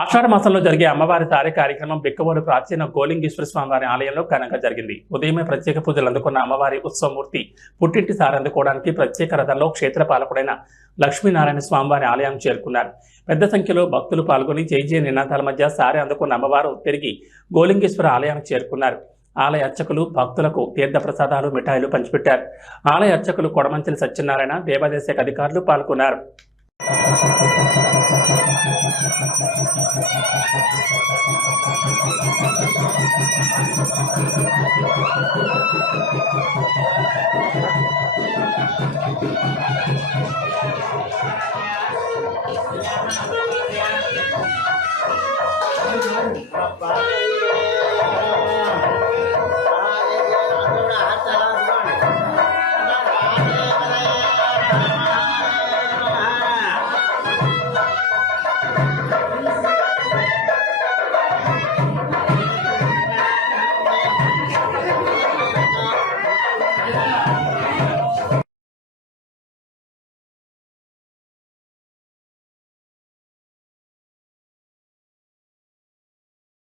ఆషాఢ మాసంలో జరిగే అమ్మవారి తారే కార్యక్రమం బిక్కవోలు ప్రాచీన గోలింగేశ్వర స్వామివారి ఆలయంలో ఘనంగా జరిగింది. ఉదయమే ప్రత్యేక పూజలు అందుకున్న అమ్మవారి ఉత్సవమూర్తి పుట్టింటి సారి అందుకోవడానికి ప్రత్యేక రథంలో క్షేత్రపాలకుడైన లక్ష్మీనారాయణ స్వామివారి ఆలయం చేరుకున్నారు. పెద్ద సంఖ్యలో భక్తులు పాల్గొని జై నినాదాల మధ్య సారి అందుకున్న అమ్మవారు తిరిగి గోలింగేశ్వర ఆలయానికి చేరుకున్నారు. ఆలయ అర్చకులు భక్తులకు తీర్థ ప్రసాదాలు మిఠాయిలు పంచిపెట్టారు. ఆలయ అర్చకులు కొడమంచిలి సత్యనారాయణ, దేవాదాయ శాఖ అధికారులు పాల్గొన్నారు.